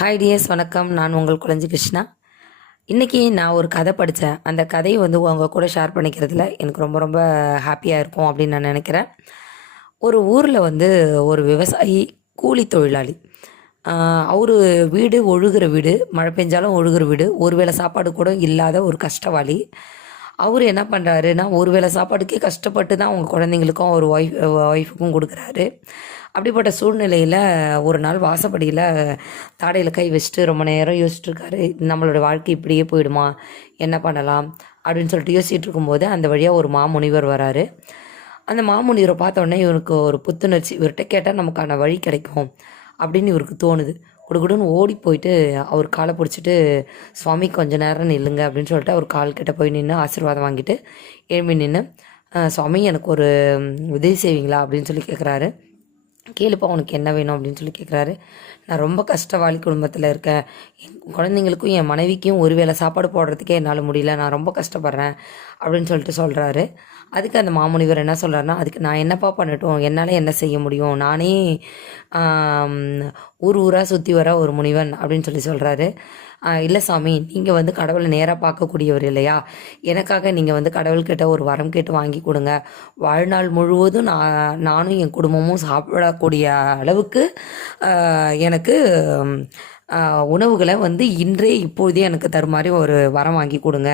Hi tears, வணக்கம். நான் உங்கள் குழந்தை கிருஷ்ணா. இன்றைக்கி நான் ஒரு கதை படித்தேன். அந்த கதையை உங்கள் கூட ஷேர் பண்ணிக்கிறதுல எனக்கு ரொம்ப ரொம்ப ஹாப்பியாக இருக்கும் அப்படின்னு நான் நினைக்கிறேன். ஒரு ஊரில் ஒரு விவசாயி, கூலி தொழிலாளி. அவர் வீடு ஒழுகிற வீடு, மழை பெஞ்சாலும் ஒழுகிற வீடு, ஒரு வேளை சாப்பாடு கூட இல்லாத ஒரு கஷ்டவாளி. அவர் என்ன பண்ணுறாருன்னா, ஒரு வேளை சாப்பாட்டுக்கே கஷ்டப்பட்டு தான் அவங்க குழந்தைங்களுக்கும் அவர் ஒய்ஃபுக்கும் கொடுக்குறாரு. அப்படிப்பட்ட சூழ்நிலையில் ஒரு நாள் வாசப்படியில் தாடையில் கை வச்சுட்டு ரொம்ப நேரம் யோசிச்சுட்ருக்காரு. நம்மளோட வாழ்க்கை இப்படியே போயிடுமா, என்ன பண்ணலாம் அப்படின்னு சொல்லிட்டு யோசிச்சுட்டு இருக்கும்போது அந்த வழியாக ஒரு மாமுனிவர் வராரு. அந்த மாமுனிவரை பார்த்தோன்னே இவனுக்கு ஒரு புத்துணர்ச்சி. இவர்கிட்ட கேட்டால் நமக்கான வழி கிடைக்கும் அப்படின்னு இவருக்கு தோணுது. குடுகுடுன்னு ஓடி போயிட்டு அவர் காலை பிடிச்சிட்டு, சுவாமி கொஞ்ச நேரம் நில்லுங்க அப்படின்னு சொல்லிட்டு அவர் கால் கிட்ட போய் நின்று ஆசீர்வாதம் வாங்கிட்டு எழும்பி நின்று, சுவாமி எனக்கு ஒரு உதவி செய்வீங்களா அப்படின்னு சொல்லி கேட்குறாரு. கேளுப்பா, உனக்கு என்ன வேணும் அப்படின்னு சொல்லி கேட்குறாரு. நான் ரொம்ப கஷ்டவாளி குடும்பத்தில் இருக்கேன். என் குழந்தைங்களுக்கும் என் மனைவிக்கும் ஒரு வேளை சாப்பாடு போடுறதுக்கே என்னால் முடியல, நான் ரொம்ப கஷ்டப்படுறேன் அப்படின்னு சொல்கிறாரு. அதுக்கு அந்த மாமுனிவர் என்ன சொல்கிறாருன்னா, அதுக்கு நான் என்னப்பா பண்ணட்டும், என்னால் என்ன செய்ய முடியும், நானே ஊராக சுற்றி வர ஒரு முனிவன் அப்படின்னு சொல்கிறாரு. இல்லை சாமி, நீங்கள் கடவுளை நேராக பார்க்கக்கூடியவர் இல்லையா, எனக்காக நீங்கள் கடவுள்கிட்ட ஒரு வரம் கேட்டு வாங்கி கொடுங்க. வாழ்நாள் முழுவதும் நானும் என் குடும்பமும் சாப்பிடக்கூடிய அளவுக்கு எனக்கு உணவுகளை இன்றே இப்போதே எனக்கு தருமாறி ஒரு வரம் வாங்கி கொடுங்க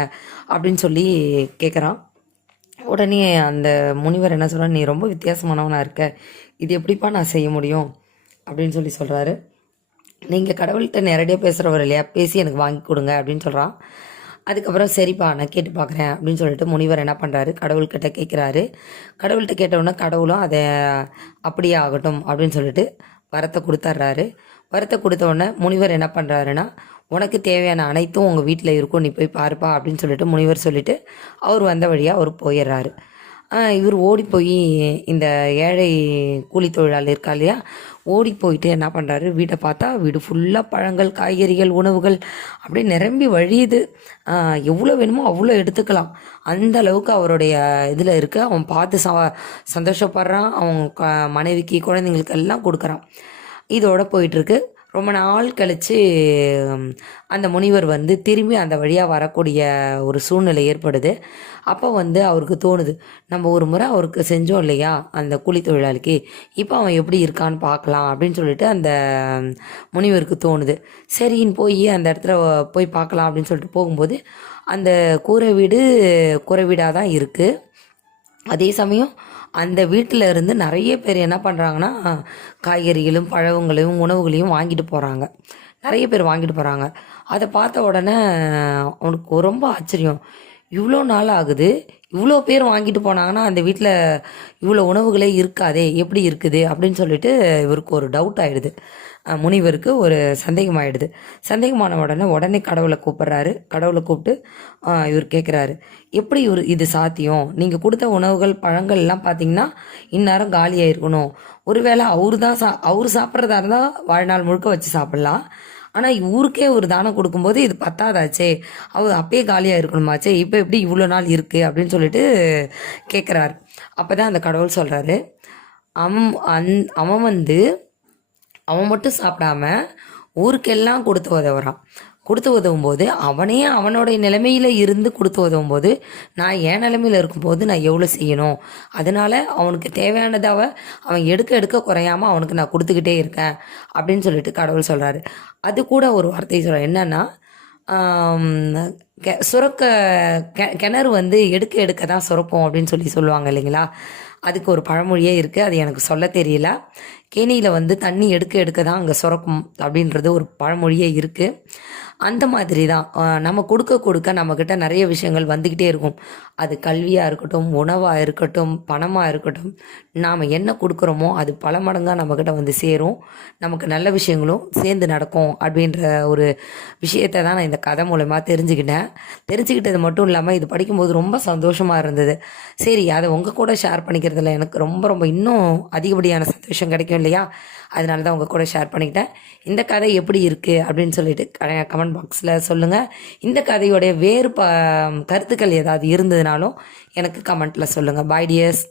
அப்படின்னு சொல்லி கேட்குறான். உடனே அந்த முனிவர் என்ன சொல்கிறார், நீ ரொம்ப வித்தியாசமானவனாக இருக்க, இது எப்படிப்பா நான் செய்ய முடியும் அப்படின்னு சொல்கிறாரு. நீங்கள் கடவுள்கிட்ட நேரடியாக பேசுகிறவர் இல்லையா, பேசி எனக்கு வாங்கி கொடுங்க அப்படின்னு சொல்கிறான். அதுக்கப்புறம் சரிப்பா நான் கேட்டு பார்க்குறேன் அப்படின்னு சொல்லிட்டு முனிவர் என்ன பண்ணுறாரு, கடவுள்கிட்ட கேட்குறாரு. கடவுள்கிட்ட கேட்டவுடனே கடவுளும் அதை அப்படியே ஆகட்டும் அப்படின்னு சொல்லிட்டு வரத்தை கொடுத்துட்றாரு. வரத்தை கொடுத்தவுடனே முனிவர் என்ன பண்ணுறாருன்னா, உனக்கு தேவையான அனைத்தும் உங்கள் வீட்டில் இருக்கும், நீ போய் பாருப்பா அப்படின்னு சொல்லிட்டு முனிவர் சொல்லிவிட்டு அவர் வந்த வழியாக அவர் போயிடுறாரு. இவர் ஓடி போய் இந்த ஏழை கூலி தொழிலாளி இருக்கா இல்லையா, ஓடி போயிட்டு என்ன பண்ணுறாரு, வீட்டை பார்த்தா வீடு ஃபுல்லாக பழங்கள், காய்கறிகள், உணவுகள் அப்படியே நிரம்பி வழியுது. எவ்வளோ வேணுமோ அவ்வளோ எடுத்துக்கலாம், அந்த அளவுக்கு அவருடைய இதில் இருக்க. அவன் பார்த்து சந்தோஷப்படுறான். அவங்க மனைவிக்கு, குழந்தைங்களுக்கு எல்லாம் கொடுக்குறான். இதோட போயிட்டுருக்கு. ரொம்ப நாள் கழித்து அந்த முனிவர் திரும்பி அந்த வழியாக வரக்கூடிய ஒரு சூழ்நிலை ஏற்படுது. அப்போ அவருக்கு தோணுது, நம்ம ஒரு முறை அவருக்கு செஞ்சோம் இல்லையா அந்த கூலி தொழிலாளிக்கு, இப்போ அவன் எப்படி இருக்கான்னு பார்க்கலாம் அப்படின்னு சொல்லிட்டு அந்த முனிவருக்கு தோணுது. சரின்னு போய் அந்த இடத்துல போய் பார்க்கலாம் அப்படின்னு சொல்லிட்டு போகும்போது அந்த கூரை வீடாக தான் இருக்குது. அதே சமயம் அந்த வீட்டில் இருந்து நிறைய பேர் என்ன பண்ணுறாங்கன்னா, காய்கறிகளும் பழங்களையும் உணவுகளையும் வாங்கிட்டு போகிறாங்க. நிறைய பேர் வாங்கிட்டு போகிறாங்க. அதை பார்த்த உடனே அவனுக்கு ரொம்ப ஆச்சரியம். இவ்வளோ நாள் ஆகுது, இவ்வளோ பேர் வாங்கிட்டு போனாங்கன்னா அந்த வீட்டில் இவ்வளோ உணவுகளே இருக்காதே, எப்படி இருக்குது அப்படின்னு சொல்லிட்டு இவருக்கு ஒரு டவுட் ஆகிடுது. முனிவருக்கு ஒரு சந்தேகமாகிடுது. சந்தேகமான உடனே கடவுளை கூப்பிட்றாரு. கடவுளை கூப்பிட்டு இவர் கேட்குறாரு, எப்படி இது சாத்தியம், நீங்கள் கொடுத்த உணவுகள் பழங்கள் எல்லாம் பார்த்தீங்கன்னா இந்நேரம் காலியாக இருக்கணும். ஒருவேளை அவர் சாப்பிட்றதா இருந்தால் வாழ்நாள் முழுக்க வச்சு சாப்பிட்லாம். ஆனால் ஊருக்கே ஒரு தானம் கொடுக்கும்போது இது பத்தாதாச்சே, அவர் அப்பயே காலியாக இருக்கணுமாச்சே, இப்போ எப்படி இவ்வளோ நாள் இருக்குது அப்படின்னு சொல்லிட்டு கேட்குறாரு. அப்போ தான் அந்த கடவுள் சொல்கிறாரு, அவன் மட்டும் சாப்பிடாம ஊருக்கெல்லாம் கொடுத்து உதவுறான். கொடுத்து உதவும் போது அவனே அவனுடைய நிலைமையில் இருந்து கொடுத்து உதவும் போது, நான் என் நிலைமையில் இருக்கும்போது நான் எவ்வளோ செய்யணும், அதனால் அவனுக்கு தேவையானதாவை அவன் எடுக்க குறையாமல் அவனுக்கு நான் கொடுத்துக்கிட்டே இருக்கேன் அப்படின்னு சொல்லிட்டு கடவுள் சொல்கிறாரு. அது கூட ஒரு வார்த்தை சொல்கிறேன், என்னன்னா கிணறு எடுக்க தான் சுரக்கும் அப்படின்னு சொல்லுவாங்க இல்லைங்களா. அதுக்கு ஒரு பழமொழியே இருக்குது, அது எனக்கு சொல்ல தெரியல. கேணியில் தண்ணி எடுக்க தான் அங்கே சுரக்கும் அப்படின்றது ஒரு பழமொழியே இருக்குது. அந்த மாதிரி தான் நம்ம கொடுக்க நம்மக்கிட்ட நிறைய விஷயங்கள் வந்துக்கிட்டே இருக்கும். அது கல்வியாக இருக்கட்டும், உணவாக இருக்கட்டும், பணமாக இருக்கட்டும், நாம் என்ன கொடுக்குறோமோ அது பல மடங்காக நம்மக்கிட்ட சேரும். நமக்கு நல்ல விஷயங்களும் சேர்ந்து நடக்கும் அப்படின்ற ஒரு விஷயத்தை தான் நான் இந்த கதை மூலமாக தெரிஞ்சுக்கிட்டது மட்டும் இல்லாமல் இது படிக்கும்போது ரொம்ப சந்தோஷமாக இருந்தது. சரி, அதை உங்கள் கூட ஷேர் பண்ணிக்கிறதுல எனக்கு ரொம்ப ரொம்ப இன்னும் அதிகப்படியான சந்தோஷம் கிடைக்கும் இல்லையா, அதனால தான் உங்கள் கூட ஷேர் பண்ணிக்கிட்டேன். இந்த கதை எப்படி இருக்குது அப்படின்னு சொல்லிட்டு கமெண்ட் பாக்ஸில் சொல்லுங்கள். இந்த கதையோடைய வேறு கருத்துக்கள் ஏதாவது இருந்ததுனாலும் எனக்கு கமெண்ட்டில் சொல்லுங்கள். பாய் டியர்ஸ்.